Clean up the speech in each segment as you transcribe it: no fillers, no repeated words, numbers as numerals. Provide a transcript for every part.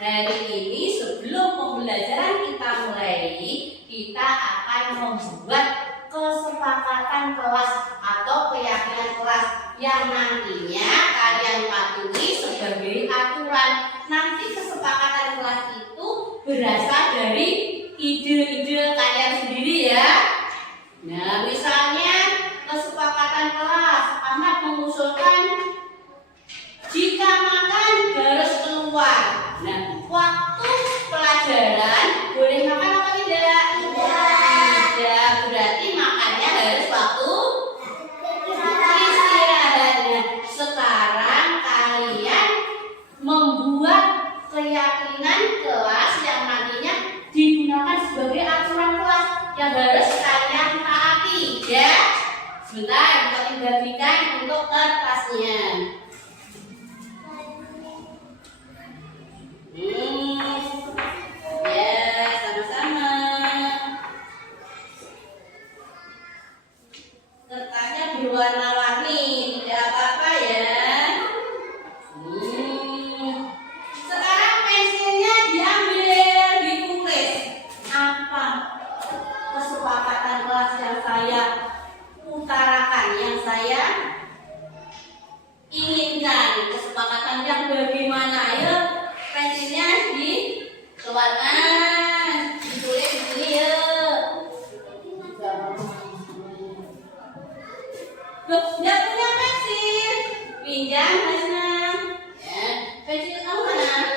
hari ini sebelum pembelajaran kita mulai, kita akan membuat kesepakatan kelas atau keyakinan kelas yang nantinya kalian patuhi sebagai aturan. Nanti kesepakatan kelas itu berasal dari ide-ide kalian sendiri ya. Nah, misalnya kesepakatan kelas Ahmad mengusulkan jika makan harus keluar. Nah, waktu pelajaran boleh makan apa tidak? Tidak. Berarti makannya harus waktu istirahat. Nah, sekarang kalian membuat keyakinan kelas yang nantinya digunakan sebagai aturan kelas yang harus kalian taati ya. Sebentar, kita bagikan untuk kertasnya. Ya, sama-sama. Kertasnya berwarna-warni, tidak apa-apa ya. Sekarang pensilnya diambil, ditulis. Apa kesepakatan kelas yang saya utarakan, yang saya inginkan? Kesepakatan yang bagaimana? Ayo, pensilnya dikeluarkan, ditulis di sini yuk. Loh, nggak punya pensil? Pinjam mana? Ya, pensil kamu mana?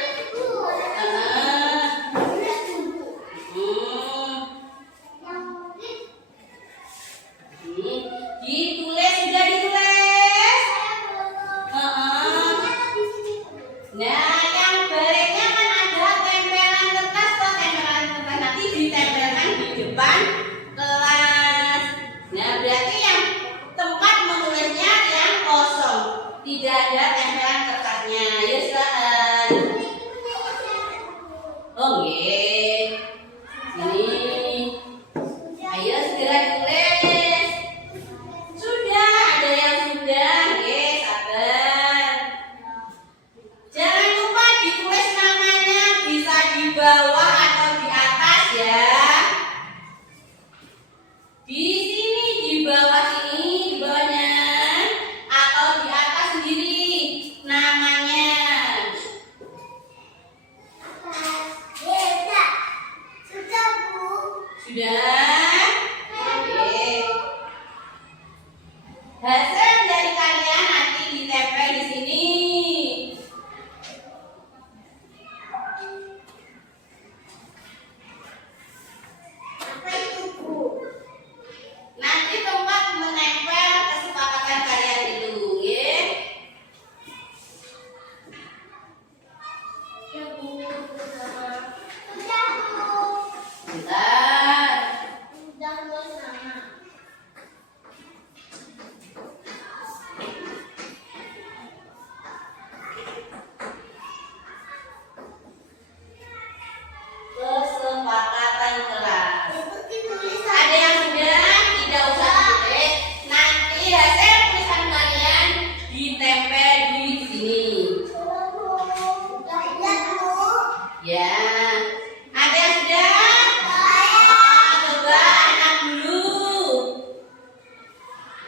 Ditulis, sudah ditulis. Nah, yang baliknya kan ada tempelan kertas atau tempelan kertas, nanti ditempelkan di depan kelas. Nah, berarti yang tempat menulisnya yang kosong, tidak ada tempelan kertasnya. Ayo silakan. Oh nggih. Ini. Ayo segera tulis. Sudah, ada yang sudah. Nggih, sabar. Jangan lupa ditulis namanya, bisa di bawah atau di atas ya. Di sini, di bawah sini, di bawahnya, atau di atas sendiri namanya. Sudah? Oke. Hasil dari kalian nanti ditempel di sini. Nanti tempat menempel kesepakatan kalian itu, ya. Bentar. Kesepakatan kelas. Ada yang sudah, tidak usah ditulis. Nanti hasil tulisan kalian ditempel di sini. Ya. Ada yang sudah? Coba anak dulu.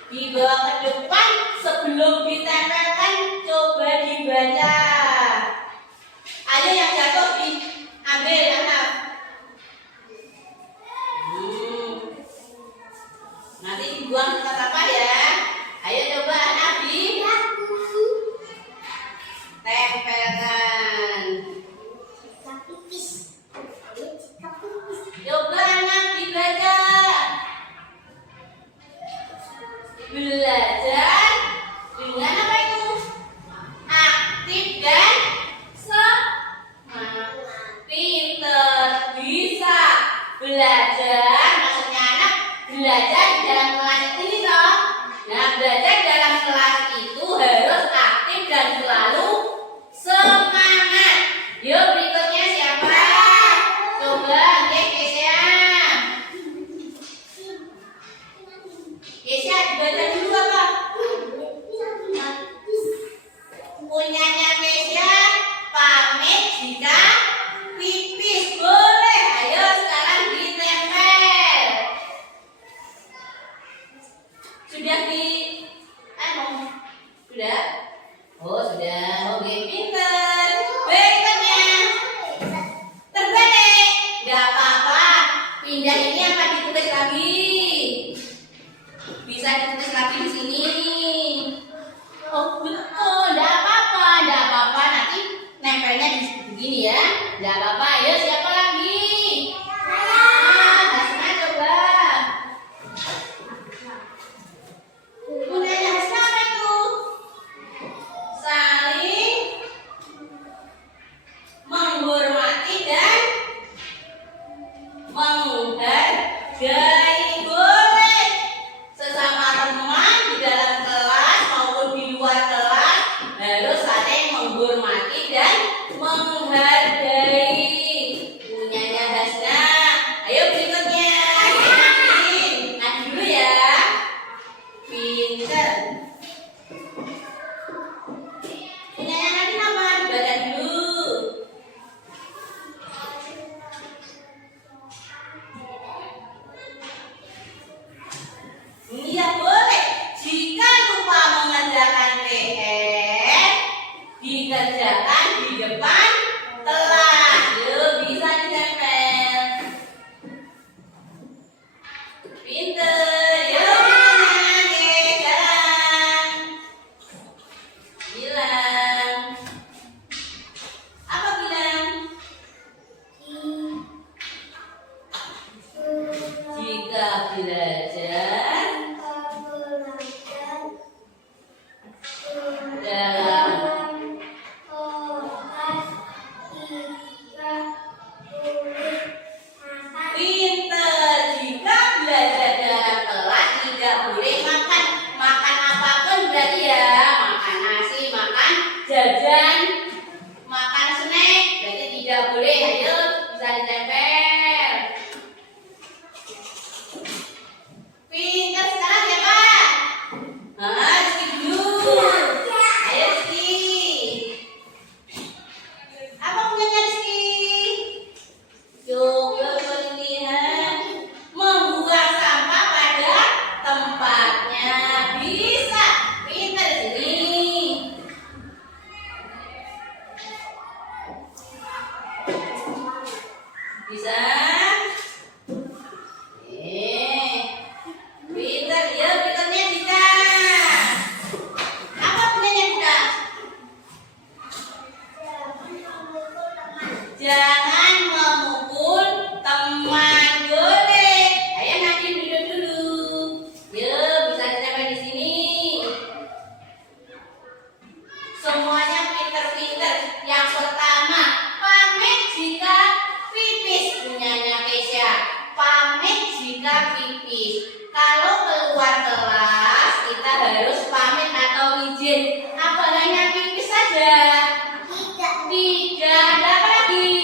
Dibawa ke depan sebelum ditempelkan, coba dibaca. Ayo yang jatuh diambil anak. Nanti dibuang ke tempat apa ya? Ayo coba anak ditempelkan. Coba anak dibaca. Belajar dengan apa itu? Aktif dan semangat. Pinter, bisa belajar. Maksudnya anak belajar di dalam kelas ini toh. Nah, belajar dalam kelas itu harus aktif dan selalu semangat. Yuk berikutnya siapa? Coba Kesia. Kesia dibaca dulu apa? Punyanya Kesia, pamit jika Ini ya, nggak apa-apa. Ayo siapa lagi? Hasna coba. Gunanya Hasna apa itu? Saling menghormati dan menghargai. Boleh sesama teman di dalam kelas maupun di luar kelas harus saling menghormati dan menghargai. Punyanya Hasna. Ayo berikutnya. Adi dulu ya. Pinter. Punyanya Nadine apa? Dibaca dulu. Iya boleh. Jika lupa mengerjakan PR, dikerjakan di depan kelas. Yuk, bisa ditempel. Pinter. Yuk, berikutnya. Oke, jalan. Bilang. Apa bilang? Jika belajar dalam pinter. Jika belajar dalam kelas tidak boleh makan. Makan apapun berarti ya. Makan nasi, makan jajan, makan snack. Berarti tidak boleh. Ayo bisa ditempel. Pinter sekarang ya Pak. Rizky dulu. Ayo Rizky. Apa punyanya Rizky? Coba lihat. Membuang sampah pada tempatnya. Bisa. Pinter sini. Bisa. Pinter. Ya pinternya Dita. Apa punyanya Dita? Jangan memukul teman. Boleh. Ayo Nadine duduk dulu. Yuk, bisa ditempel di sini. Semuanya pinter-pinter. Yang pertama, pamit jika pipis. Punyanya Kesha. Pamit jika pipis. Kalau keluar kelas, kita harus pamit atau izin. Apa hanya pipis saja? Tidak. Ada apa lagi?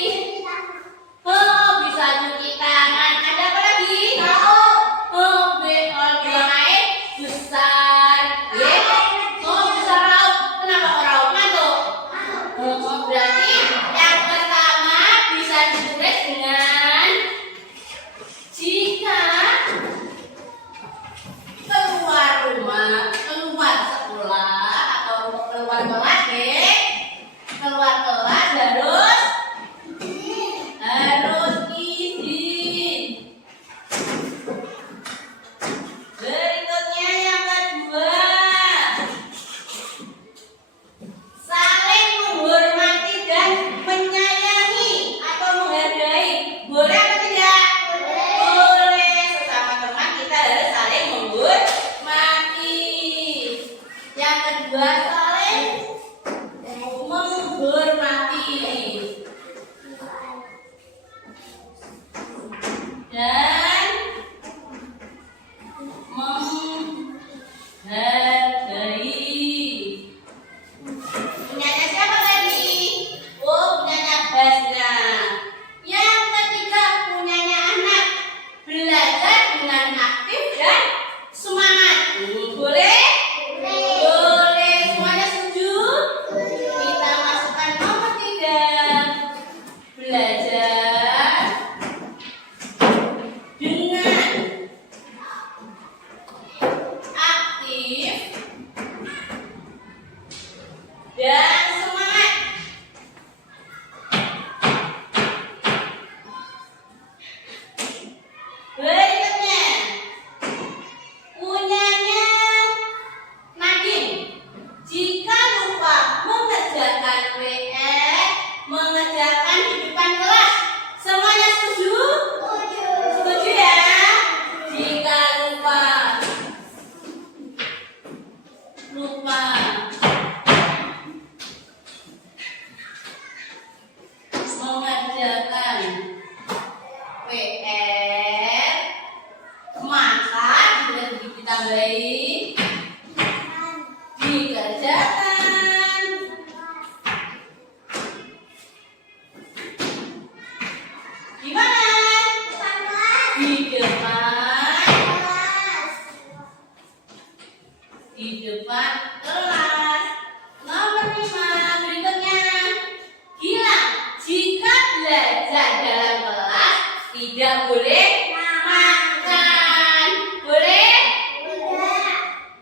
belajar dalam kelas tidak boleh makan. Boleh?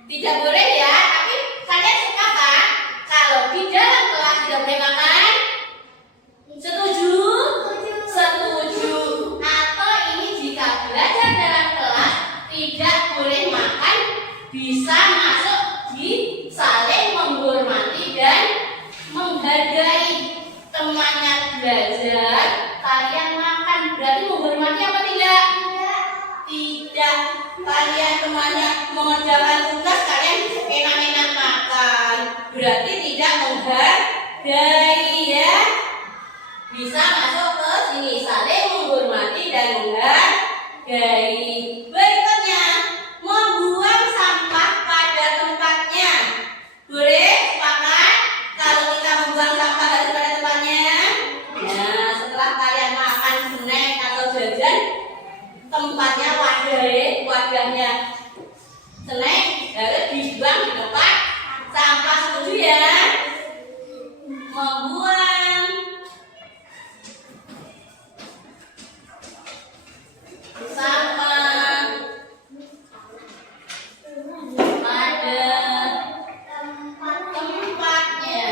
Tidak boleh ya, tapi kalian sepakat kalau di dalam kelas tidak boleh makan? Setuju? Setuju. Atau ini jika belajar dalam kelas tidak boleh makan, bisa masuk di saling menghormati dan menghargai. Temannya belajar, kalian makan, berarti menghormati apa tidak? Tidak. Kalian temannya mengerjakan tugas, kalian enak-enak makan, berarti tidak menghargai ya. Bisa masuk ke sini, saling menghormati dan menghargai. Berikutnya, membuang sampah pada tempatnya. Boleh? Sepakat? Kalau kita membuang sampah harus pada tempatnya. Nah, setelah kalian makan snack atau jajan, tempatnya wadahnya snack harus dibuang di tempat sampah. Setuju ya? Membuang sampah pada tempatnya.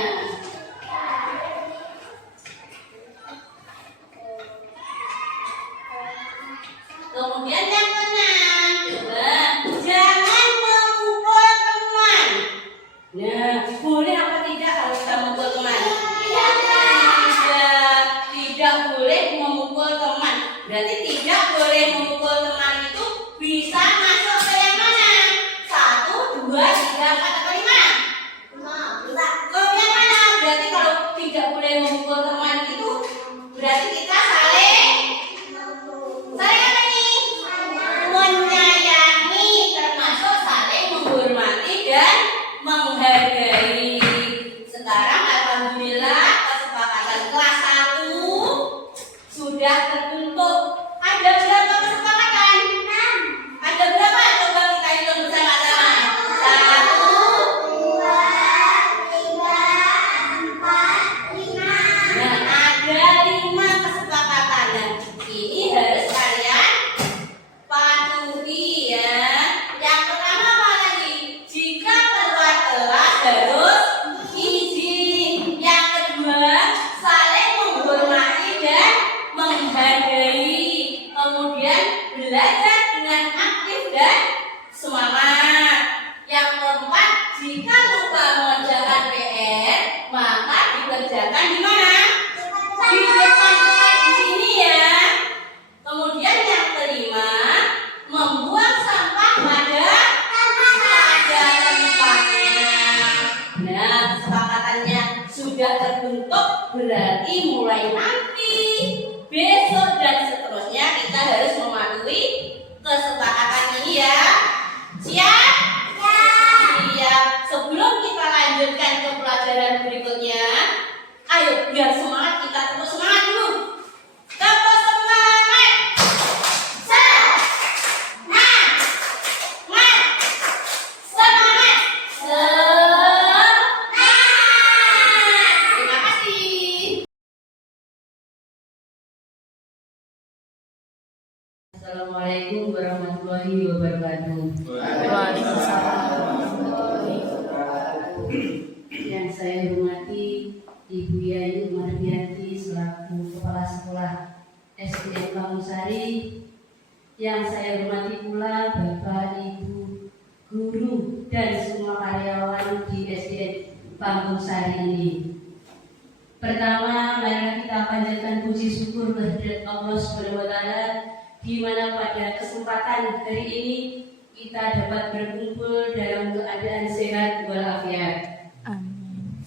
Kemudian yang keenam, jangan memukul teman. Nah, boleh apa tidak kalau kita memukul teman? Tidak boleh memukul teman. Berarti tidak boleh memukul teman itu bisa masuk ke yang mana? 1, 2, 3, 4 atau 5? Ke yang mana? Berarti kalau tidak boleh memukul teman itu berarti kita saling apa nih? Menyayangi, termasuk saling menghormati dan menghargai. Sekarang alhamdulillah kesepakatan kelas 1 sudah terbentuk. Ada berapa kesepakatan? 6. Ada berapa? Coba kita hitung bersama-sama. 1, 2, 3, 4, 5. Nah, ada 5 kesepakatan. Nah, ini harus kalian patuhi ya. Yang pertama apa lagi? Jika keluar kelas harus izin. Yang kedua, saling menghormati dan menghargai. Kemudian belajar dengan aktif dan semangat. Yang keempat, jika lupa mengerjakan PR, maka dikerjakan di mana? Di depan di sini ya. Kemudian yang kelima, membuang sampah pada tempatnya. Nah, kesepakatannya sudah terbentuk, berarti mulai nanti, besok dan seterusnya kita harus mematuhi kesepakatan ini ya. Siap? Siap. Sebelum kita lanjutkan ke pelajaran berikutnya, ayo biar semangat kita terus semangat dulu. Tepuk semangat. Semangat. Semangat. Terima kasih. Assalamualaikum warahmatullahi wabarakatuh. Yang saya hormati Ibu Yayu Mardianti selaku Kepala Sekolah SDN Pangungsari. Yang saya hormati pula Bapak, Ibu, guru dan semua karyawan di SDN Pangungsari ini. Pertama, mari kita panjatkan puji syukur kehadirat Allah Subhanahu wa Ta'ala, di mana pada kesempatan hari ini kita dapat berkumpul dalam keadaan sehat walafiat.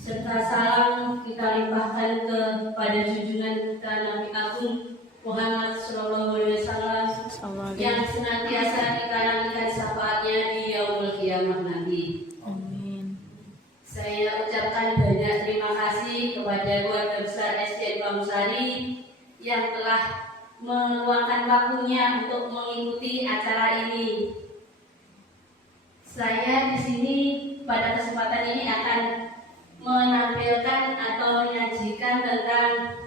Serta salam kita limpahkan kepada junjungan kita Nabi Agung Muhammad SAW yang senantiasa kita nantikan syafaatnya di yaumul kiamah nanti. Amin. Saya ucapkan banyak terima kasih kepada keluarga besar SDN Pangungsari yang telah meluangkan waktunya untuk mengikuti acara ini. Saya di sini pada kesempatan ini akan menampilkan atau menyajikan tentang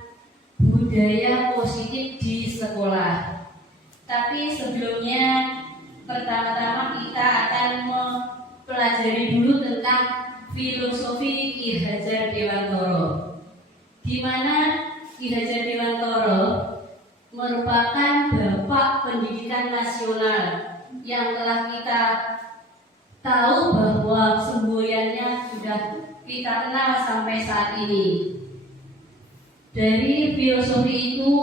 budaya positif Tapi sebelumnya, pertama-tama kita akan mempelajari dulu tentang filosofi Ki Hajar Dewantara, di mana Ki Hajar Dewantara merupakan bapak pendidikan nasional yang telah kita tahu bahwa semboyannya sudah kita kenal sampai saat ini. Dari filosofi itu,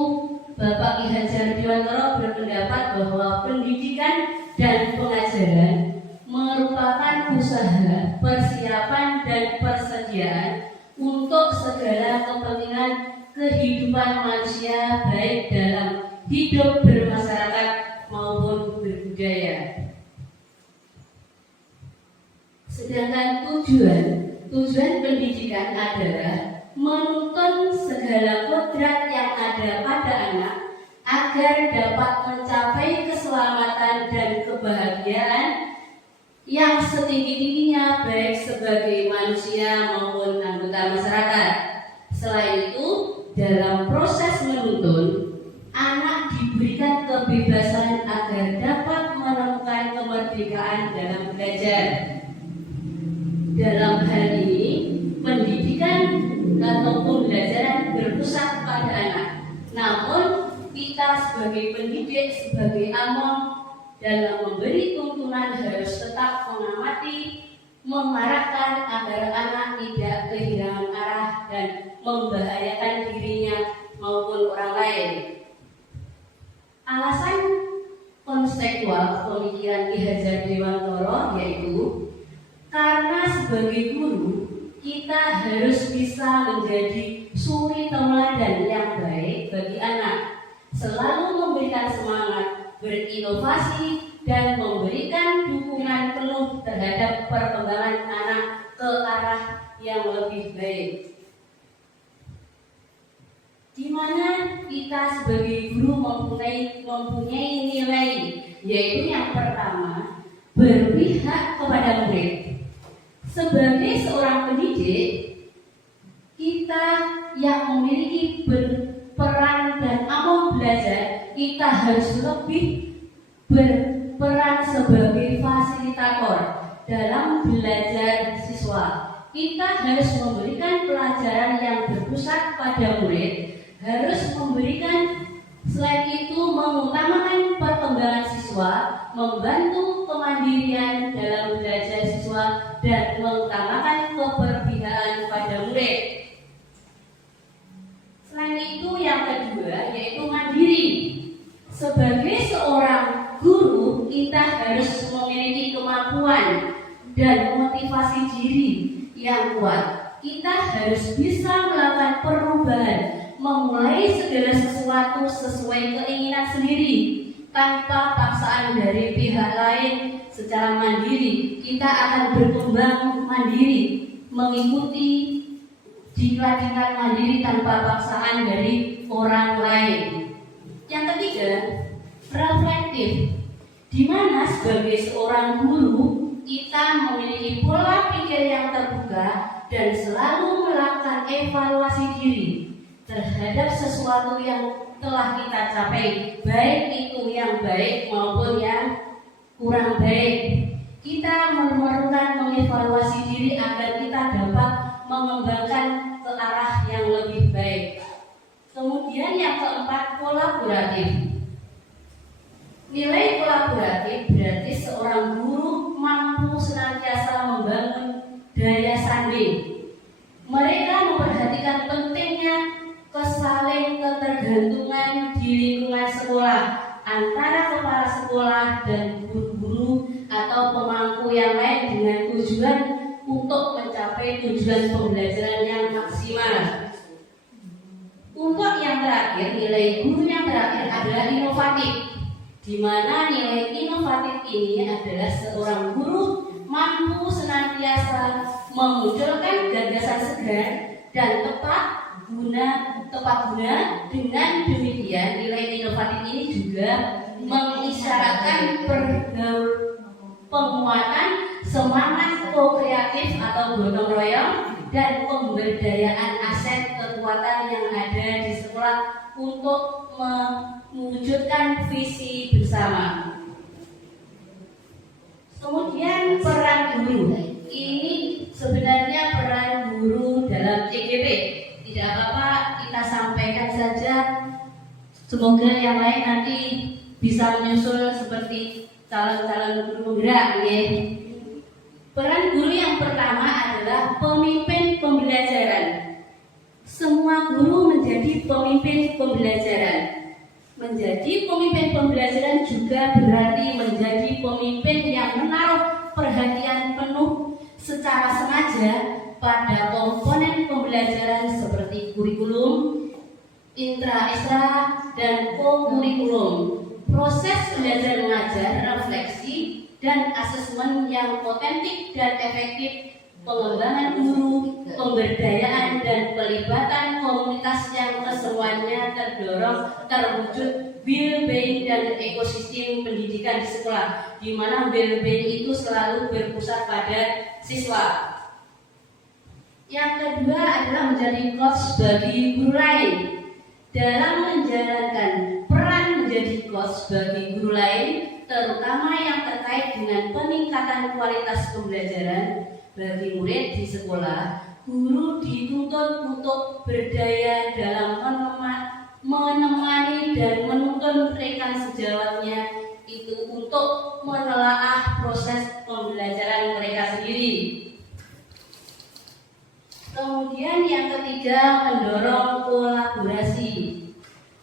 Bapak Ki Hajar Dewantara berpendapat bahwa pendidikan dan pengajaran merupakan usaha, persiapan, dan persediaan untuk segala kepentingan kehidupan manusia, baik dalam hidup bermasyarakat maupun berbudaya. Sedangkan tujuan pendidikan adalah menuntun segala kodrat yang ada pada anak agar dapat mencapai keselamatan dan kebahagiaan yang setinggi-tingginya baik sebagai manusia maupun anggota masyarakat. Selain itu, dalam proses menuntun, anak diberikan kebebasan agar dapat menemukan kemerdekaan dalam belajar. Dalam hal ini, pendidikan atau pembelajaran berpusat pada anak. Namun, kita sebagai pendidik, sebagai among, dalam memberi tuntunan harus tetap mengamati, mengarahkan agar anak tidak kehilangan arah dan membahayakan dirinya maupun orang lain. Alasan konseptual pemikiran Ki Hajar Dewantara yaitu karena sebagai guru kita harus bisa menjadi suri tauladan yang baik bagi anak, selalu memberikan semangat, berinovasi, dan memberikan dukungan penuh terhadap perkembangan anak ke arah yang lebih baik. Di mana kita sebagai guru mempunyai nilai, yaitu yang pertama, berpihak kepada murid. Sebagai seorang pendidik, kita yang memiliki peran dan among belajar, kita harus lebih berperan sebagai fasilitator dalam belajar siswa. Kita harus memberikan pelajaran yang berpusat pada murid, harus memberikan, selain itu mengutamakan perkembangan siswa, membantu kemandirian dalam belajar siswa, dan mengutamakan keberpihakan pada murid. Selain itu, yang kedua yaitu mandiri. Sebagai seorang guru, kita harus memiliki kemampuan dan motivasi diri yang kuat. Kita harus bisa melakukan perubahan, memulai segala sesuatu sesuai keinginan sendiri, tanpa paksaan dari pihak lain. Secara mandiri, kita akan berkembang mandiri, mengikuti diklat-diklat mandiri tanpa paksaan dari orang lain. Yang ketiga, reflektif, di mana sebagai seorang guru kita memiliki pola pikir yang terbuka dan selalu melakukan evaluasi diri terhadap sesuatu yang telah kita capai, baik itu yang baik maupun yang kurang baik. Kita memerlukan mengevaluasi diri agar kita dapat mengembangkan ke arah yang lebih baik. Kemudian yang keempat, kolaboratif. Nilai kolaboratif berarti seorang guru mampu senantiasa membangun daya sanding. Mereka memperhatikan pentingnya kesaling ketergantungan di lingkungan sekolah antara kepala sekolah dan guru-guru atau pemangku yang lain dengan tujuan untuk mencapai tujuan pembelajaran yang maksimal. Untuk yang terakhir, nilai guru yang terakhir adalah inovatif, di mana nilai inovatif ini adalah seorang guru mampu senantiasa memunculkan gagasan segar dan tepat guna. Dengan demikian, nilai inovatif ini juga mengisyaratkan penguatan semangat ko-kreatif atau gotong royong dan pemberdayaan aset kekuatan yang ada di sekolah untuk mewujudkan visi bersama. Kemudian peran guru. Ini sebenarnya peran guru dalam CGP. Tidak apa-apa kita sampaikan saja. Semoga yang lain nanti bisa menyusul seperti calon-calon guru penggerak. Peran guru yang pertama adalah pemimpin pembelajaran. Semua guru menjadi pemimpin pembelajaran. Menjadi pemimpin pembelajaran juga berarti menjadi pemimpin yang menaruh perhatian penuh secara sengaja pada komponen pembelajaran seperti kurikulum, intra-ekstra, dan co-kurikulum. Proses belajar mengajar, refleksi, dan asesmen yang otentik dan efektif, pengembangan guru, pemberdayaan, dan pelibatan komunitas yang kesemuanya terdorong terwujud well-being dan ekosistem pendidikan di sekolah, di mana well-being itu selalu berpusat pada siswa. Yang kedua adalah menjadi coach bagi guru lain. Dalam menjalankan peran menjadi coach bagi guru lain, terutama yang terkait dengan peningkatan kualitas pembelajaran bagi murid di sekolah, guru dituntut untuk berdaya dalam menemani dan menuntun rekan sejawatnya itu untuk menelaah proses pembelajaran mereka sendiri. Kemudian yang ketiga, mendorong kolaborasi.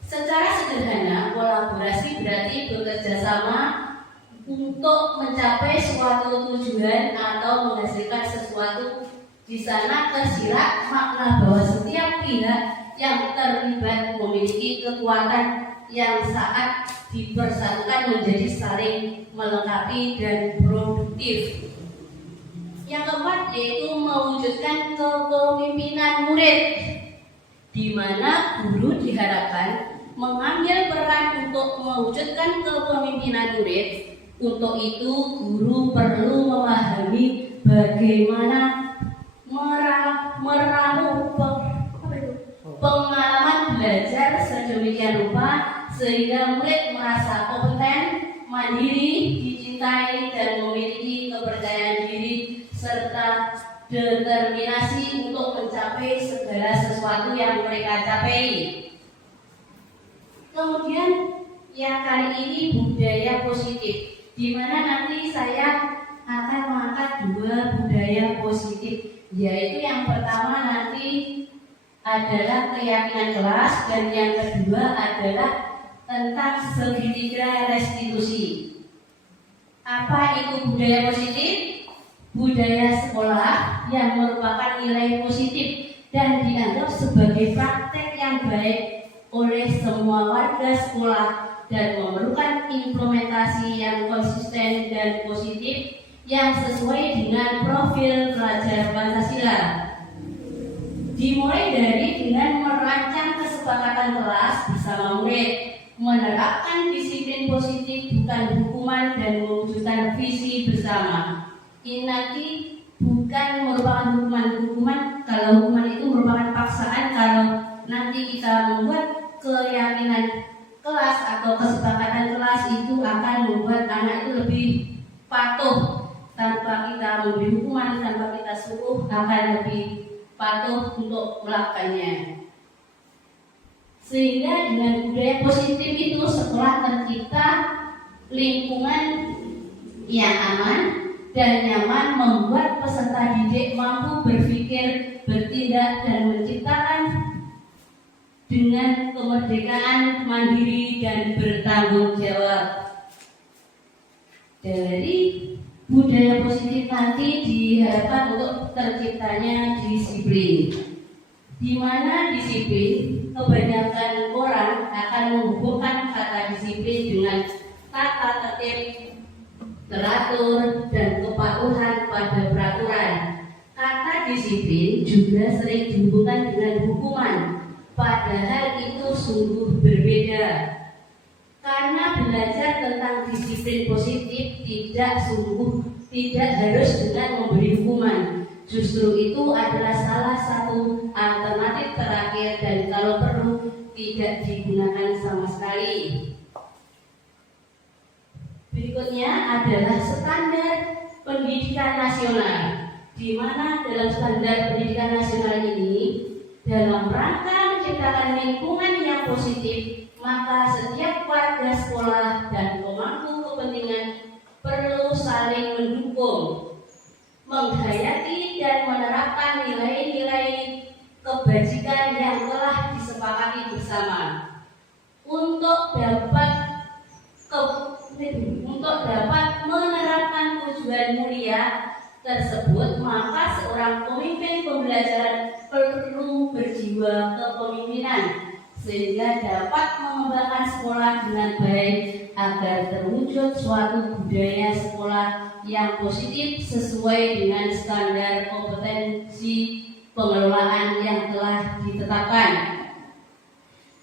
Secara sederhana, kolaborasi berarti bekerja sama untuk mencapai suatu tujuan atau menghasilkan sesuatu. Di sana tersirat makna bahwa setiap pihak yang terlibat memiliki kekuatan yang saat dipersatukan menjadi saling melengkapi dan produktif. Yang keempat yaitu mewujudkan kepemimpinan murid, di mana guru diharapkan mengambil peran untuk mewujudkan kepemimpinan murid. Untuk itu, guru perlu memahami bagaimana meramu pengalaman belajar sedemikian rupa sehingga murid merasa kompeten, mandiri, dicintai, dan memiliki kepercayaan diri serta determinasi untuk mencapai segala sesuatu yang mereka capai. Kemudian yang kali ini budaya positif, di mana nanti saya akan mengangkat dua budaya positif, yaitu yang pertama nanti adalah keyakinan kelas dan yang kedua adalah tentang segitiga restitusi. Apa itu budaya positif? Budaya sekolah yang merupakan nilai positif dan dianggap sebagai praktek yang baik oleh semua warga sekolah dan memerlukan implementasi yang konsisten dan positif yang sesuai dengan profil pelajar Pancasila. Dimulai dari dengan merancang kesepakatan kelas bersama murid, menerapkan disiplin positif bukan hukuman dan mewujudkan visi bersama. Ini nanti bukan merupakan hukuman. Kalau hukuman itu merupakan paksaan, kalau nanti kita membuat keyakinan kelas atau kesepakatan kelas itu akan membuat anak itu lebih patuh. Tanpa kita memberi hukuman, tanpa kita suruh, akan lebih patuh untuk melakukannya. Sehingga dengan budaya positif itu sekolah tercipta lingkungan yang aman dan nyaman, membuat peserta didik mampu berpikir, bertindak, dan menciptakan dengan kemerdekaan, mandiri, dan bertanggung jawab. Dari budaya positif nanti diharapkan untuk terciptanya disiplin, di mana disiplin kebanyakan orang akan menghubungkan kata disiplin dengan tata tertib, teratur, dan kepatuhan pada peraturan. Kata disiplin juga sering dihubungkan dengan hukuman, padahal itu sungguh berbeda. Karena belajar tentang disiplin positif tidak harus dengan memberi hukuman. Justru itu adalah salah satu alternatif terakhir dan kalau perlu tidak digunakan sama sekali. Berikutnya adalah standar pendidikan nasional, di mana dalam standar pendidikan nasional ini, dalam rangka menciptakan lingkungan yang positif, maka setiap warga sekolah dan pemangku kepentingan perlu saling mendukung, menghayati dan menerapkan nilai-nilai kebajikan yang telah disepakati bersama. Untuk dapat menerapkan tujuan mulia tersebut, maka seorang pemimpin pembelajaran perlu berjiwa kepemimpinan sehingga dapat mengembangkan sekolah dengan baik agar terwujud suatu budaya sekolah yang positif sesuai dengan standar kompetensi pengelolaan yang telah ditetapkan.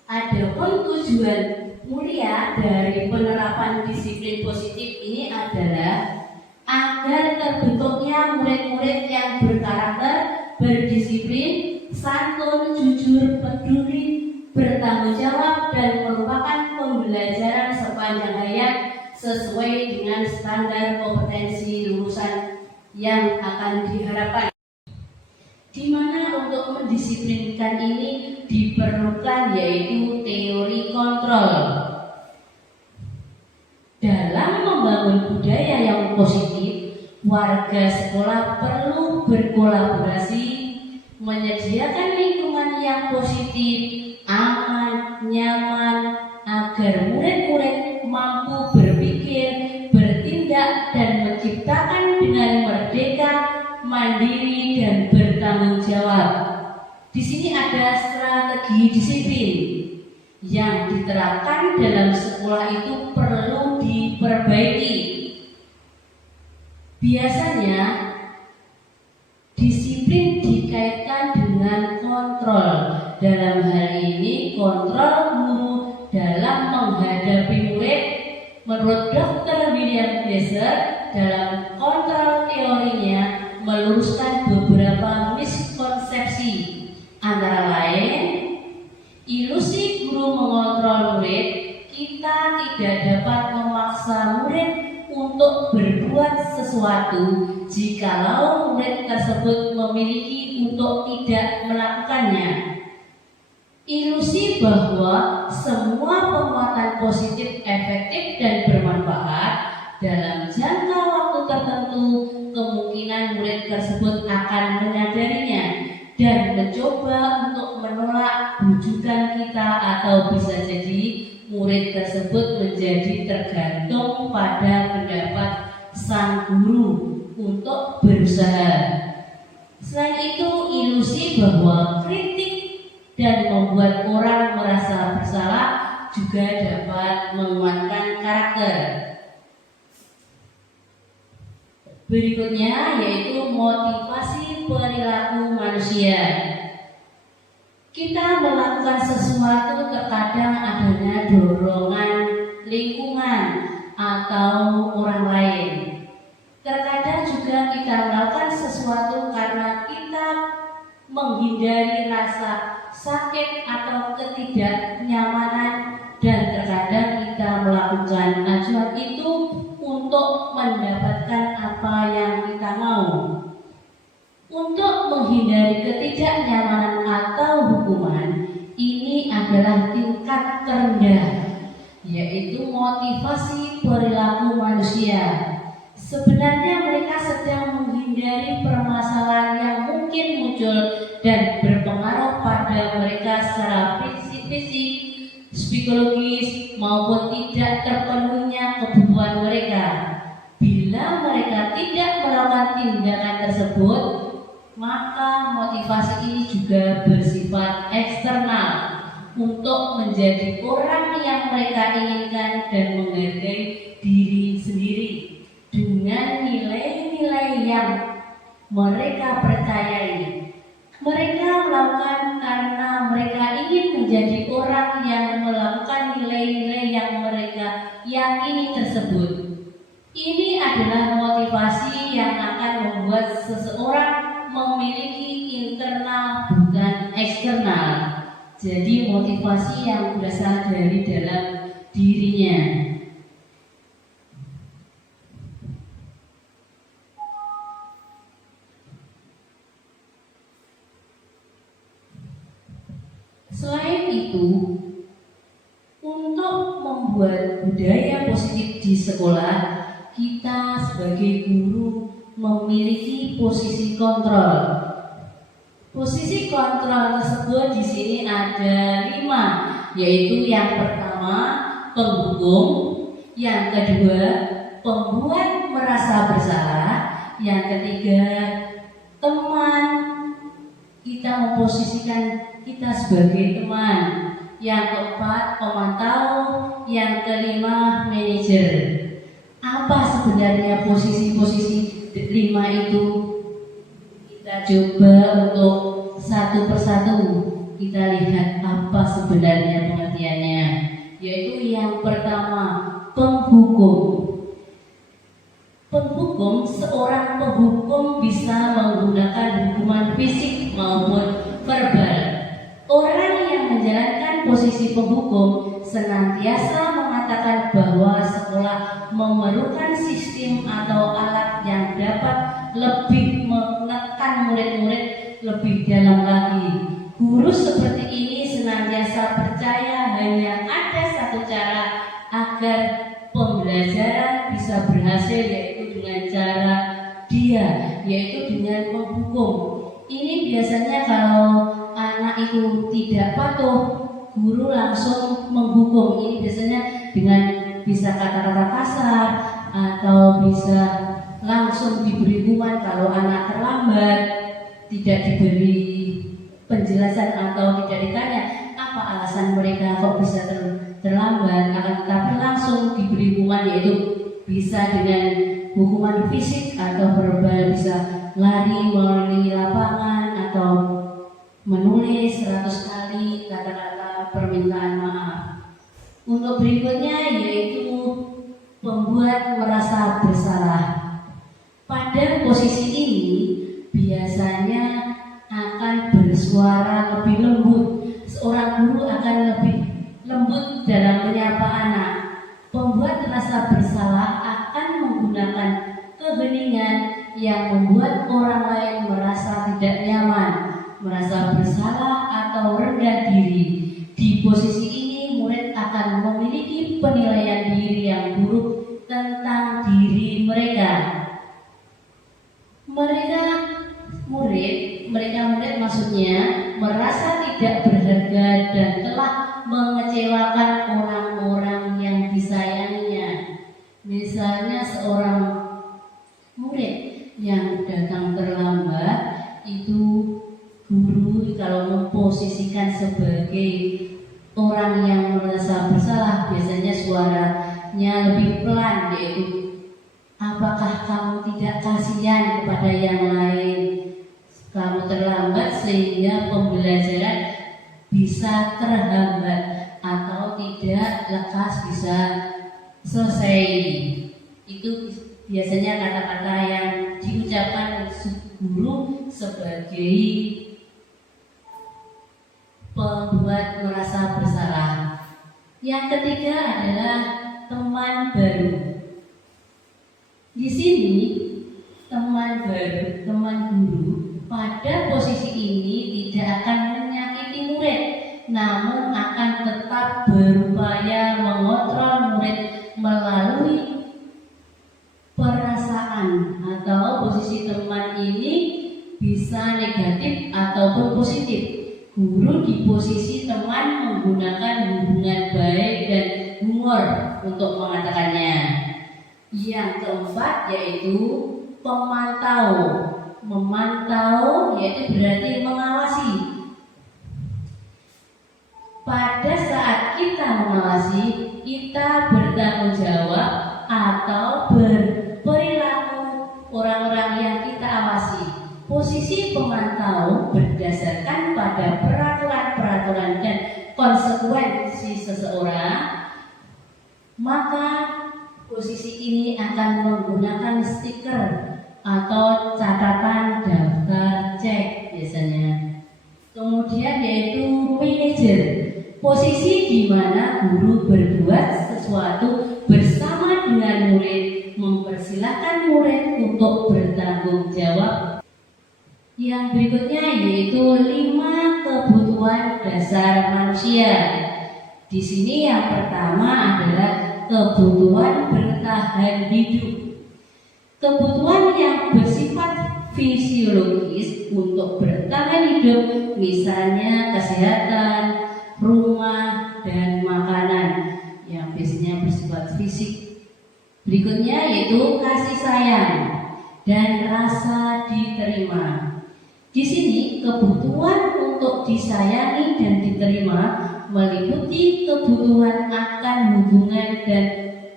Adapun tujuan mulia dari penerapan disiplin positif ini adalah agar terbentuknya murid-murid yang berkarakter, berdisiplin, santun, jujur, peduli, bertanggung jawab, dan merupakan pembelajaran sepanjang hayat sesuai dengan standar kompetensi lulusan yang akan diharapkan. Di mana untuk mendisiplinkan ini diperlukan yaitu teori kontrol. Dalam membangun budaya yang positif, warga sekolah perlu berkolaborasi, menyediakan lingkungan yang positif, aman, nyaman, agar murid-murid mampu berpikir, bertindak, dan menciptakan dengan merdeka, mandiri, dan bertanggung jawab. Di sini ada strategi disiplin yang diterapkan dalam sekolah itu perlu diperbaiki. Biasanya disiplin dikaitkan dengan kontrol. Dalam hal ini kontrol guru dalam menghadapi murid. Menurut Dr. William Glasser, dalam kontrol teorinya meluruskan beberapa miskonsepsi, antara lain ilusi guru mengontrol murid. Kita tidak dapat memaksa murid untuk berbuat sesuatu jikalau murid tersebut memiliki untuk tidak melakukannya. Ilusi bahwa semua penguatan positif efektif dan bermanfaat dalam jangka waktu tertentu, kemungkinan murid tersebut akan menyadarinya dan mencoba untuk menolak bujukan kita, atau bisa jadi murid tersebut menjadi tergantung pada pendapat sang guru untuk berusaha. Selain itu, ilusi bahwa kritik dan membuat orang merasa bersalah juga dapat menguatkan karakter. Berikutnya yaitu motivasi perilaku manusia. Kita melakukan sesuatu terkadang adanya dorongan lingkungan atau orang lain. Terkadang juga kita melakukan sesuatu karena kita menghindari rasa sakit atau ketidaknyamanan, dan terkadang kita melakukan acuan itu untuk mendapatkan apa yang kita mau. Untuk menghindari ketidaknyamanan atau hukuman, ini adalah tingkat terendah, yaitu motivasi perilaku manusia. Sebenarnya mereka sedang menghindari permasalahan yang mungkin muncul dan berpengaruh pada mereka secara fisik, psikologis, maupun tidak terpenuhinya kebutuhan mereka. Bila mereka tidak melakukan tindakan tersebut, maka motivasi ini juga bersifat eksternal untuk menjadi orang yang mereka inginkan dan menghargai diri sendiri dengan nilai-nilai yang mereka percayai. Mereka melakukan karena mereka ingin menjadi orang yang melakukan nilai-nilai yang mereka yakini tersebut. Ini adalah motivasi yang akan membuat seseorang memiliki internal bukan eksternal. Jadi motivasi yang berasal dari dalam dirinya. Selain itu, untuk membuat budaya positif di sekolah, kita sebagai guru memiliki posisi kontrol. Posisi kontrol tersebut di sini ada 5, yaitu yang pertama penghukum, yang kedua pembuat merasa bersalah, yang ketiga teman, kita memposisikan kita sebagai teman, yang keempat pemantau, yang kelima manajer. Apa sebenarnya posisi-posisi 5 itu? Kita coba untuk satu persatu kita lihat apa sebenarnya pengertiannya. Yaitu yang pertama, penghukum. Penghukum, seorang penghukum bisa menggunakan hukuman fisik maupun verbal. Orang yang menjalankan posisi penghukum senantiasa mengatakan bahwa sekolah memerlukan sistem atau alat yang dapat lebih menekan murid-murid lebih dalam lagi. Guru seperti ini senantiasa percaya hanya ada satu cara agar pembelajaran bisa berhasil, yaitu dengan cara dia, yaitu dengan menghukum. Ini biasanya kalau anak itu tidak patuh, guru langsung menghukum. Ini biasanya dengan bisa kata-kata kasar atau bisa langsung diberi hukuman. Kalau anak terlambat, tidak diberi penjelasan atau tidak ditanya apa alasan mereka kok bisa terlambat, akan tetapi langsung diberi hukuman, yaitu bisa dengan hukuman fisik atau verbal, bisa lari melalui lapangan atau menulis 100 kali kata-kata permintaan maaf. Untuk berikutnya yaitu membuat merasa bersalah. Pada posisi ini biasanya akan bersuara lebih lembut. Seorang guru akan lebih lembut dalam menyapa anak. Pembuat rasa bersalah akan menggunakan keheningan yang membuat orang lain merasa tidak nyaman, merasa bersalah atau rendah diri. Di posisi ini murid akan memiliki penilaian diri yang buruk tentang diri mereka. Mereka maksudnya merasa tidak berharga dan telah mengecewakan orang-orang yang disayanginya. Misalnya seorang murid yang datang terlambat, itu guru kalau memposisikan sebagai orang yang merasa bersalah, biasanya suaranya lebih pelan, yaitu apakah kamu tidak kasihan kepada yang lain? Kamu terlambat sehingga pembelajaran bisa terhambat atau tidak lekas bisa selesai. Itu biasanya kata-kata yang diucapkan guru sebagai pembuat merasa bersalah. Yang ketiga adalah teman baru. Di sini teman baru, teman guru pada posisi ini tidak akan menyakiti murid, namun akan tetap berupaya mengontrol murid melalui perasaan. Atau posisi teman ini bisa negatif ataupun positif. Guru di posisi teman menggunakan hubungan baik dan humor untuk mengatakannya. Yang keempat yaitu pemantau. Memantau yaitu berarti mengawasi. Pada saat kita mengawasi, kita bertanggung jawab atau berperilaku orang-orang yang kita awasi. Posisi pemantau berdasarkan pada peraturan-peraturan dan konsekuensi seseorang, maka posisi ini akan menggunakan stiker atau catatan daftar cek biasanya. Kemudian yaitu manajer. teenager, posisi di mana guru berbuat sesuatu bersama dengan murid, mempersilahkan murid untuk bertanggung jawab. Yang berikutnya yaitu 5 kebutuhan dasar manusia. Di sini yang pertama adalah kebutuhan bertahan hidup. Kebutuhan yang bersifat fisiologis untuk bertahan hidup, misalnya kesehatan, rumah, dan makanan yang biasanya bersifat fisik. Berikutnya yaitu kasih sayang dan rasa diterima. Di sini kebutuhan untuk disayangi dan diterima meliputi kebutuhan akan hubungan dan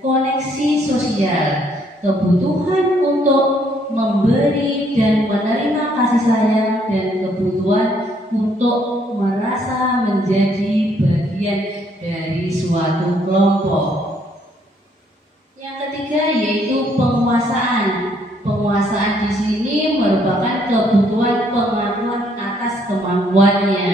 koneksi sosial, kebutuhan untuk memberi dan menerima kasih sayang, dan kebutuhan untuk merasa menjadi bagian dari suatu kelompok. Yang ketiga yaitu penguasaan. Penguasaan di sini merupakan kebutuhan pengakuan atas kemampuannya.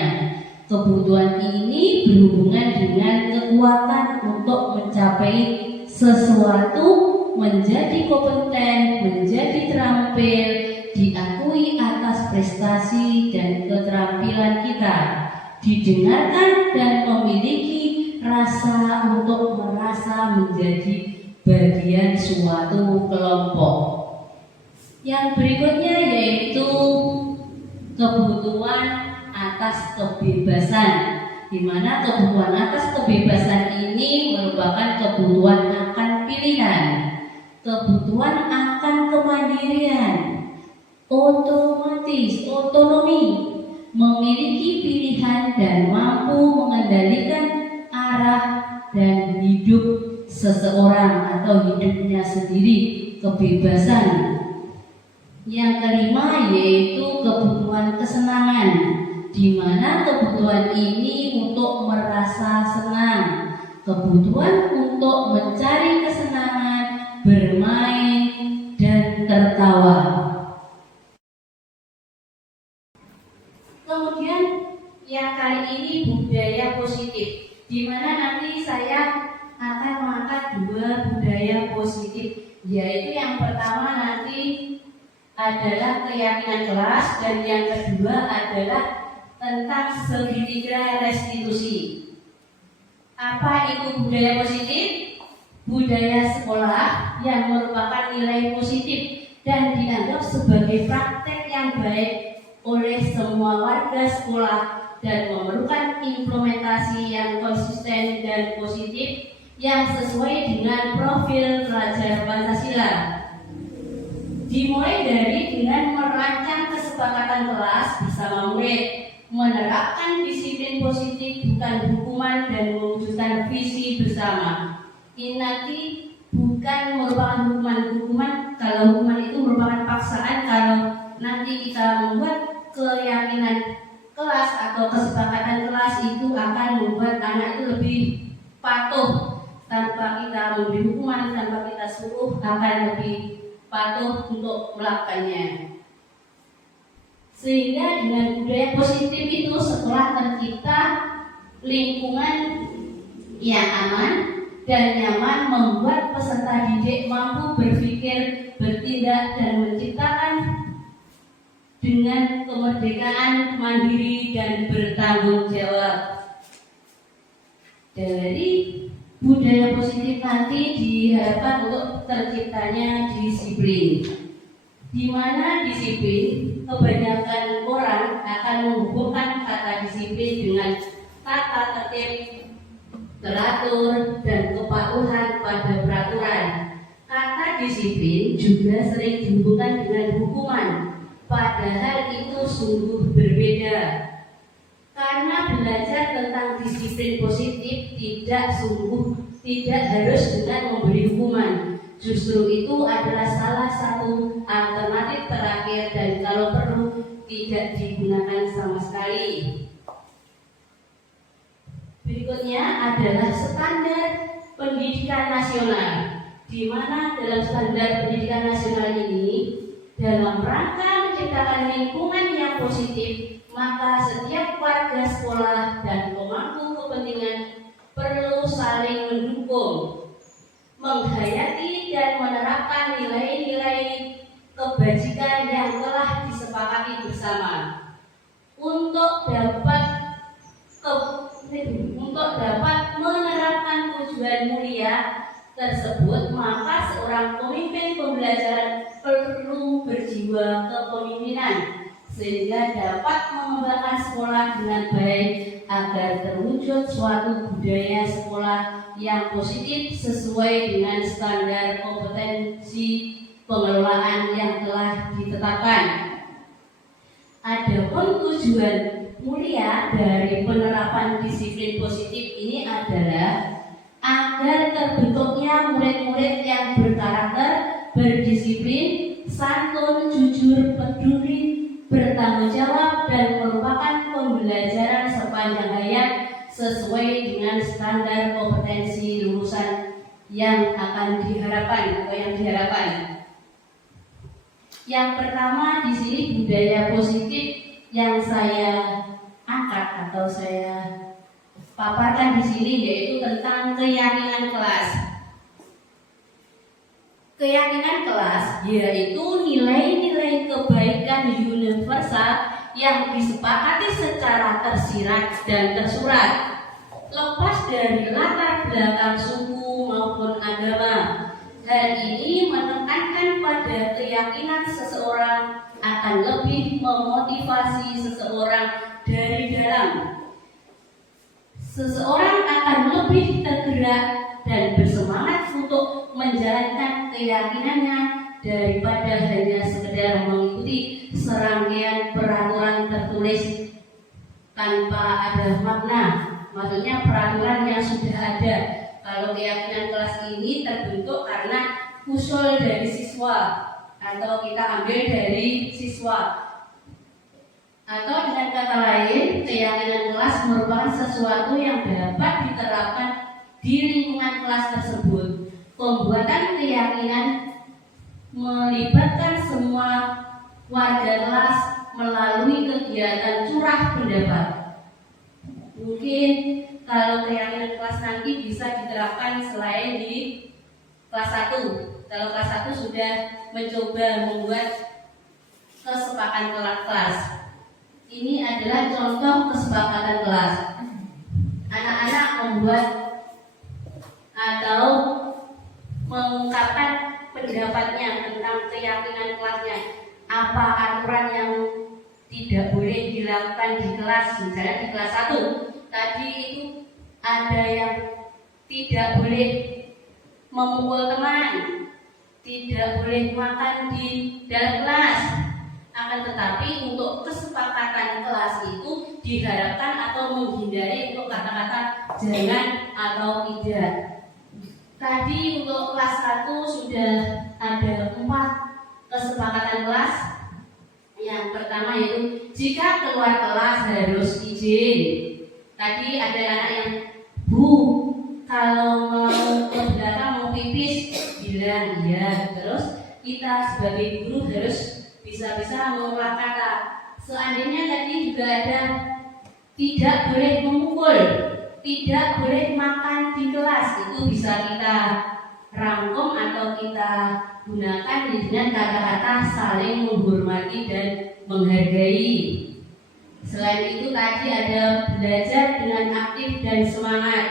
Kebutuhan ini berhubungan dengan kekuatan untuk mencapai sesuatu, menjadi kompeten, menjadi terampil, diakui atas prestasi dan keterampilan kita, didengarkan dan memiliki rasa untuk merasa menjadi bagian suatu kelompok. Yang berikutnya yaitu kebutuhan atas kebebasan, di mana kebutuhan atas kebebasan ini merupakan kebutuhan akan pilihan, kebutuhan akan kemandirian, otonomi, memiliki pilihan dan mampu mengendalikan arah dan hidup seseorang atau hidupnya sendiri, kebebasan. Yang kelima yaitu kebutuhan kesenangan, di mana kebutuhan ini untuk merasa senang, kebutuhan untuk mencari kesenangan, bermain, dan tertawa. Kemudian yang kali ini budaya positif, di mana nanti saya akan mengangkat 2 budaya positif, yaitu yang pertama nanti adalah keyakinan kelas, dan yang kedua adalah tentang segitiga restitusi. Apa itu budaya positif? Budaya sekolah yang merupakan nilai positif dan dianggap sebagai praktek yang baik oleh semua warga sekolah dan memerlukan implementasi yang konsisten dan positif yang sesuai dengan profil pelajar Pancasila. Dimulai dari dengan merancang kesepakatan kelas bersama murid, menerapkan disiplin positif bukan hukuman, dan mewujudkan visi bersama. Ini nanti bukan merupakan hukuman. Kalau hukuman itu merupakan paksaan, kalau nanti kita membuat keyakinan kelas atau kesepakatan kelas itu akan membuat anak itu lebih patuh. Tanpa kita memberi hukuman, tanpa kita suruh, akan lebih patuh untuk melakukannya. Sehingga dengan budaya positif itu sekolah tercipta lingkungan yang aman dan nyaman, membuat peserta didik mampu berpikir, bertindak, dan menciptakan dengan kemerdekaan, mandiri, dan bertanggung jawab. Dari budaya positif nanti diharapkan untuk terciptanya disiplin, di mana disiplin kebanyakan orang akan menghubungkan kata disiplin dengan tata tertib, teratur, dan kepatuhan pada peraturan. Kata disiplin juga sering dihubungkan dengan hukuman, padahal itu sungguh berbeda. Karena belajar tentang disiplin positif tidak harus dengan memberi hukuman. Justru itu adalah salah satu alternatif terakhir, dan kalau perlu tidak digunakan sama sekali. Berikutnya adalah standar pendidikan nasional, di mana dalam standar pendidikan nasional ini dalam rangka menciptakan lingkungan yang positif, maka setiap warga sekolah dan pemangku kepentingan perlu saling mendukung, menghayati dan menerapkan nilai-nilai kebajikan yang telah disepakati bersama. Untuk dapat menerapkan tujuan mulia tersebut, maka seorang pemimpin pembelajaran perlu berjiwa kepemimpinan sehingga dapat mengembangkan sekolah dengan baik agar terwujud suatu budaya sekolah yang positif sesuai dengan standar kompetensi pengelolaan yang telah ditetapkan. Adapun tujuan mulia dari penerapan disiplin positif ini adalah agar terbentuknya murid-murid yang berkarakter, berdisiplin, santun, jujur, peduli, bertanggung jawab, dan merupakan pembelajaran sepanjang hayat sesuai dengan standar kompetensi lulusan yang akan diharapkan atau yang diharapkan. Yang pertama di sini budaya positif yang saya angkat atau saya paparkan di sini yaitu tentang keyakinan kelas. Keyakinan kelas yaitu nilai-nilai kebaikan universal yang disepakati secara tersirat dan tersurat, lepas dari latar belakang suku maupun agama. Hal ini menekankan pada keyakinan seseorang akan lebih memotivasi seseorang dari dalam. Seseorang akan lebih tergerak dan bersemangat untuk menjalankan keyakinannya daripada hanya sekedar mengikuti serangkaian peraturan tertulis tanpa ada makna. Maksudnya peraturan yang sudah ada. Kalau keyakinan kelas ini terbentuk karena usul dari siswa atau kita ambil dari siswa. Atau dengan kata lain, keyakinan kelas merupakan sesuatu yang dapat diterapkan di lingkungan kelas tersebut. Pembuatan keyakinan melibatkan semua warga kelas melalui kegiatan curah pendapat. Mungkin kalau keyakinan kelas nanti bisa diterapkan selain di kelas 1. Kalau kelas 1 sudah mencoba membuat kesepakatan kelas. Ini adalah contoh kesepakatan kelas. Anak-anak membuat atau mengungkapkan pendapatnya tentang keyakinan kelasnya. Apa aturan yang tidak boleh dilakukan di kelas, misalnya di kelas 1. Tadi itu ada yang tidak boleh memukul teman, tidak boleh makan di dalam kelas. Akan tetapi untuk kesepakatan kelas itu diharapkan atau menghindari untuk kata-kata jangan atau tidak. Tadi untuk kelas 1 sudah ada 4 kesepakatan kelas. Yang pertama yaitu jika keluar kelas harus izin. Tadi ada anak yang Bu, kalau mau ke belakang mau pipis bilang iya. Terus kita sebagai guru harus bisa-bisa mengolah kata. Seandainya tadi juga ada tidak boleh memukul, tidak boleh makan di kelas, itu bisa kita rangkum atau kita gunakan dengan kata-kata saling menghormati dan menghargai. Selain itu tadi ada belajar dengan aktif dan semangat.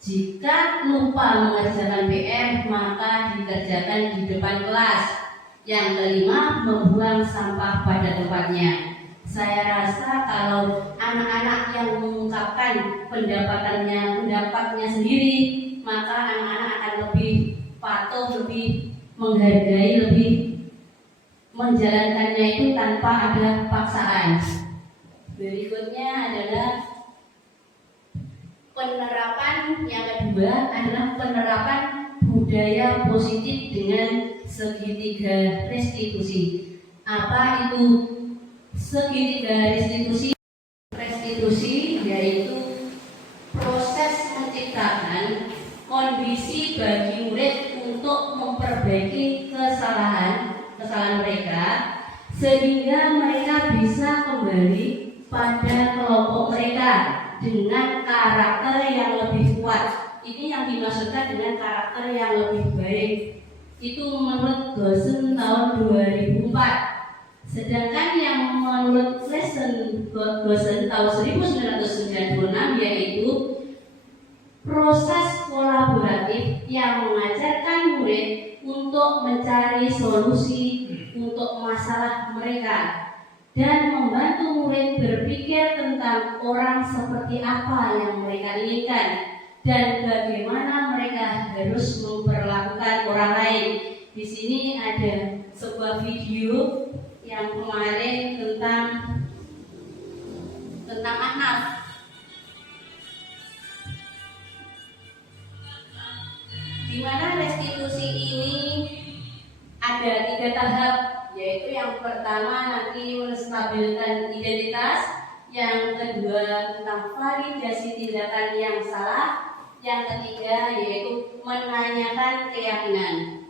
Jika lupa mengerjakan PR maka dikerjakan di depan kelas. Yang kelima, membuang sampah pada tempatnya. Saya rasa kalau anak-anak yang mengungkapkan pendapatnya sendiri, maka anak-anak akan lebih patuh, lebih menghargai, lebih menjalankannya itu tanpa ada paksaan. Berikutnya adalah penerapan yang kedua adalah penerapan budaya positif dengan segitiga restitusi. Apa itu segitiga restitusi? Restitusi yaitu proses menciptakan kondisi bagi murid untuk memperbaiki kesalahan mereka sehingga mereka bisa kembali pada kelompok mereka dengan karakter yang lebih kuat. Ini yang dimaksudkan dengan karakter yang lebih baik. Itu menurut Gosen tahun 2004. Sedangkan yang menurut Gosen tahun 1996 yaitu proses kolaboratif yang mengajarkan murid untuk mencari solusi untuk masalah mereka dan membantu murid berpikir tentang orang seperti apa yang mereka inginkan dan bagaimana mereka harus memperlakukan orang lain. Di sini ada sebuah video yang kemarin tentang Ahnaf. Di mana restitusi ini ada 3 tahap, yaitu yang pertama nanti menstabilkan identitas, yang kedua tentang validasi tindakan yang salah, yang ketiga yaitu menanyakan keyakinan.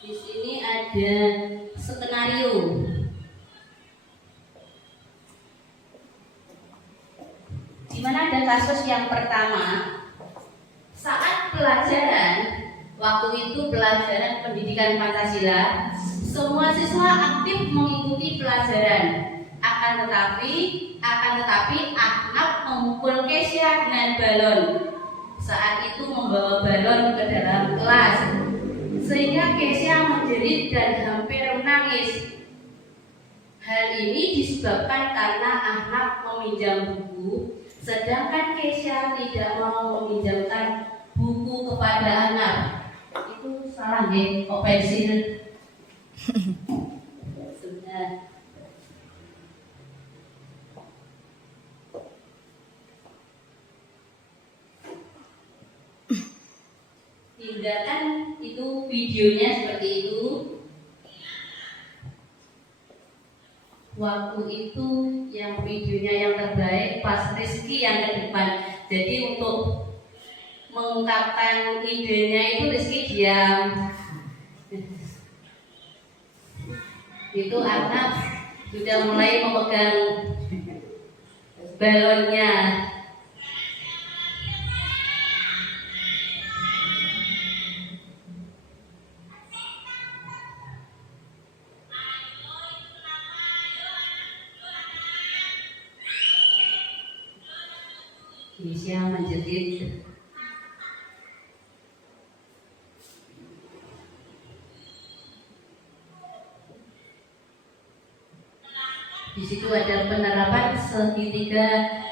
Di sini ada skenario. Di mana ada kasus yang pertama, saat pelajaran, waktu itu pelajaran pendidikan Pancasila, semua siswa aktif mengikuti pelajaran. Akan tetapi Ahnaf memukul Kesya dengan balon. Saat itu membawa balon ke dalam kelas, sehingga Kesya menjerit dan hampir menangis. Hal ini disebabkan karena Ahnaf meminjam buku, sedangkan Kesya tidak mau meminjamkan buku kepada Ahnaf. Itu salah deh, kok pensil. Sudah. Tindakan itu videonya seperti itu. Waktu itu yang videonya yang terbaik pas Rizky yang ke depan. Jadi untuk mengungkapkan idenya itu Rizky diam. Itu Ahnaf sudah mulai memegang balonnya. Kesya menjerit. Di situ ada penerapan segitiga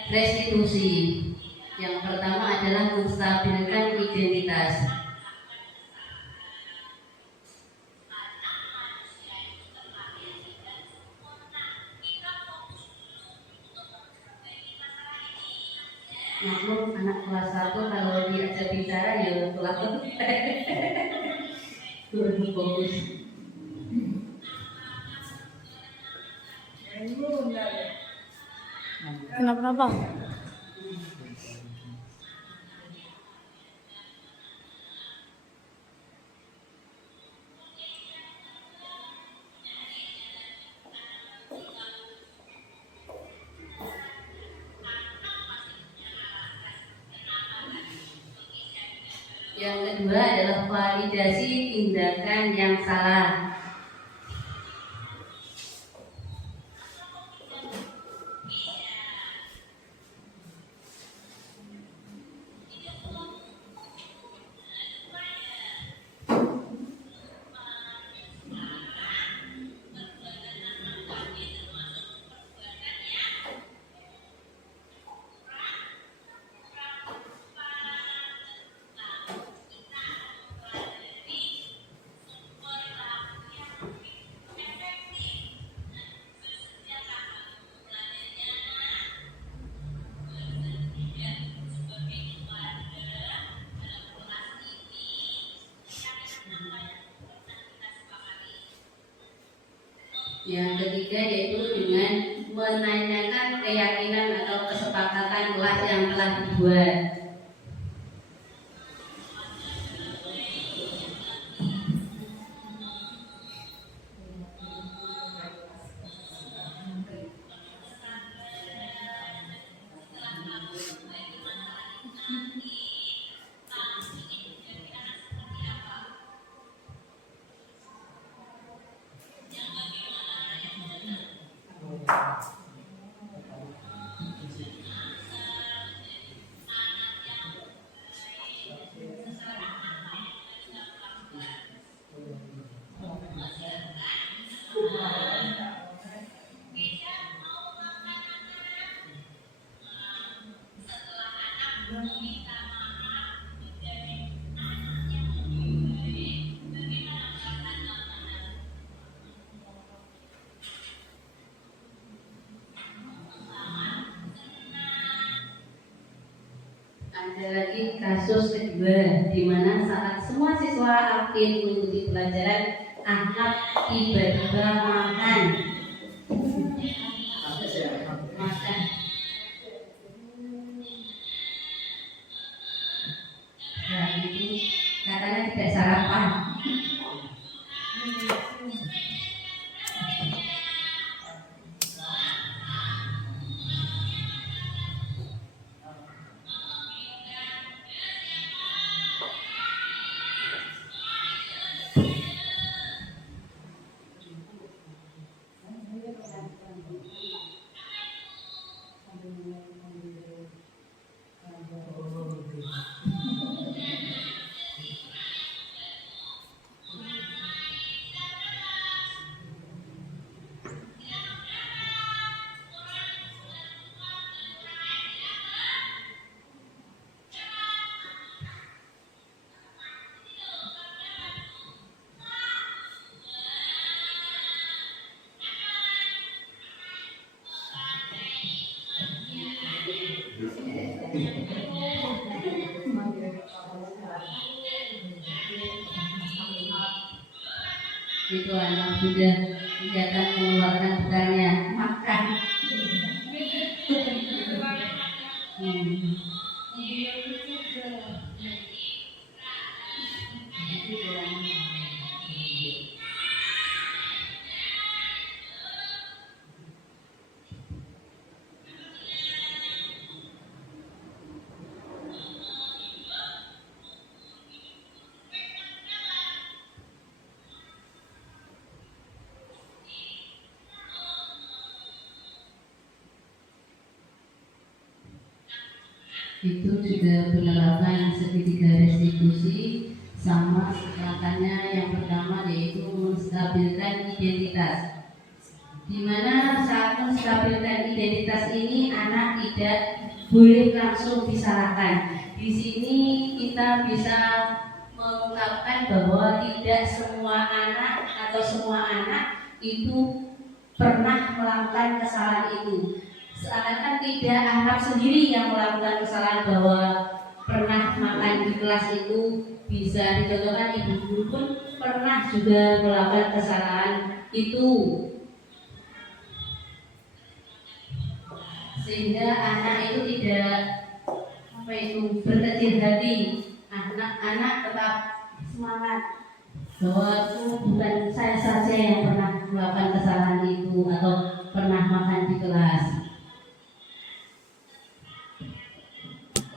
restitusi. Yang pertama adalah menstabilkan identitas. Maklum anak kelas 1 kalau diajak bicara ya kelakon. Turun fokus. Kenapa? Yang kedua adalah validasi tindakan yang salah. Yang ketiga yaitu dengan menanyakan keyakinan atau kesepakatan kelas yang telah dibuat. Ada lagi kasus kedua, di mana saat semua siswa aktif mengikuti pelajaran, anak tiba-tiba makan. Nah, itu katanya tidak sarapan. Itu anak sudah kelihatan mengeluarkan putarnya makan. Itu juga penerapan segitiga restitusi sama langkahnya yang pertama, yaitu menstabilkan identitas. Di mana saat menstabilkan identitas ini anak tidak boleh langsung disalahkan. Di sini kita bisa mengungkapkan bahwa tidak semua anak atau semua anak itu pernah melakukan kesalahan itu. Seakan-akan tidak anak sendiri yang melakukan kesalahan, bahwa pernah makan di kelas itu bisa dicontohkan ibu guru pun pernah juga melakukan kesalahan itu, sehingga anak itu tidak berkecil hati. Anak-anak tetap semangat bahwa itu bukan saya saja yang pernah melakukan kesalahan itu atau pernah makan di kelas.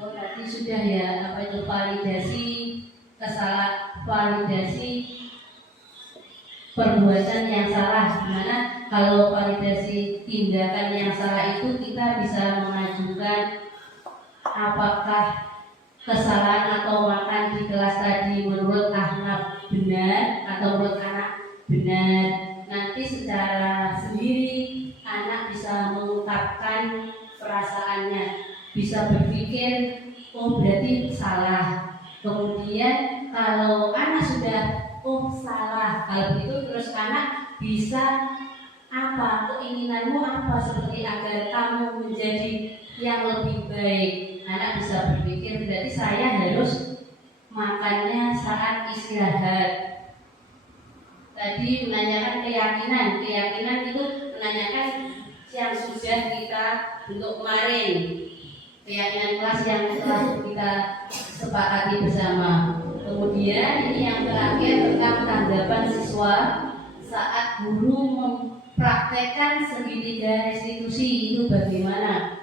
Tadi sudah ya, validasi validasi perbuatan yang salah. Dimana kalau validasi tindakan yang salah itu kita bisa mengajukan apakah kesalahan atau makan di kelas tadi menurut anak benar atau menurut anak benar. Nanti secara sendiri anak bisa mengungkapkan perasaannya, bisa berpikir, oh berarti salah. Kemudian kalau anak sudah, oh salah, kalau begitu terus anak bisa apa, keinginanmu apa, seperti agar kamu menjadi yang lebih baik. Anak bisa berpikir, berarti saya harus makannya saat istirahat. Tadi menanyakan keyakinan itu menanyakan yang sudah kita bentuk kemarin, keyakinan kelas yang telah kita sepakati bersama. Kemudian ini yang terakhir tentang tanggapan siswa saat guru mempraktekkan segitiga restitusi itu bagaimana?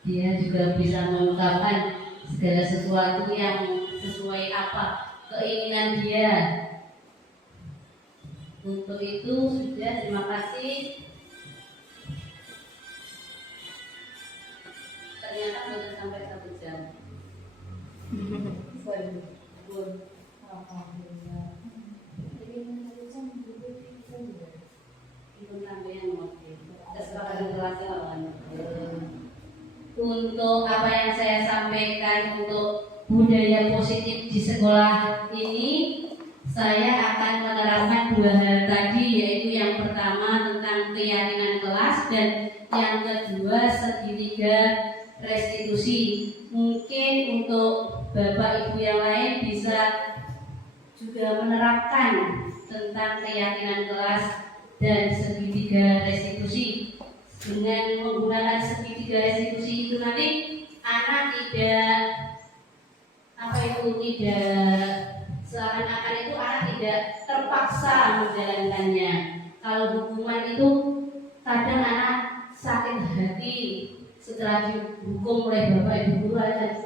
Dia juga bisa mengungkapkan segala sesuatu yang sesuai apa keinginan dia. Untuk itu sudah, terima kasih. Ternyata sudah sampai 1 jam. Untuk apa yang saya sampaikan untuk budaya positif di sekolah ini, saya akan menerapkan 2 hal tadi, yaitu yang pertama tentang keyakinan kelas dan yang kedua segitiga restitusi. Mungkin untuk Bapak Ibu yang lain bisa juga menerapkan tentang keyakinan kelas dan segitiga restitusi. Dengan menggunakan segitiga restitusi itu nanti anak tidak seakan-akan itu anak tidak terpaksa menjalankannya. Kalau hukuman itu kadang anak sakit hati setelah dihukum oleh Bapak Ibu guru dan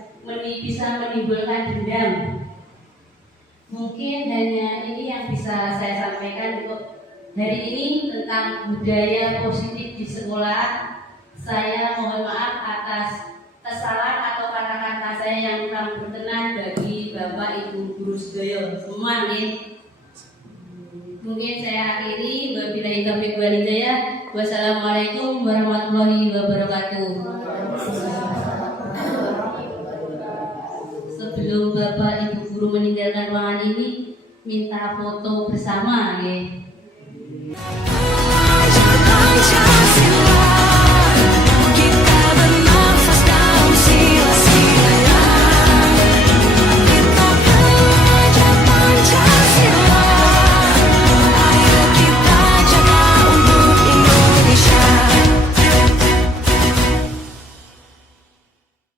bisa menimbulkan dendam. Mungkin hanya ini yang bisa saya sampaikan untuk hari ini tentang budaya positif di sekolah. Saya mohon maaf atas kesalahan atau kata-kata saya yang kurang berkenan bagi Bapak Ibu guru sedaya semua. Mungkin saya akhiri, wabillahi taufiq wal hidayah. Wassalamualaikum warahmatullahi wabarakatuh. Sebelum Bapak Ibu guru meninggalkan ruangan ini, minta foto bersama, ya.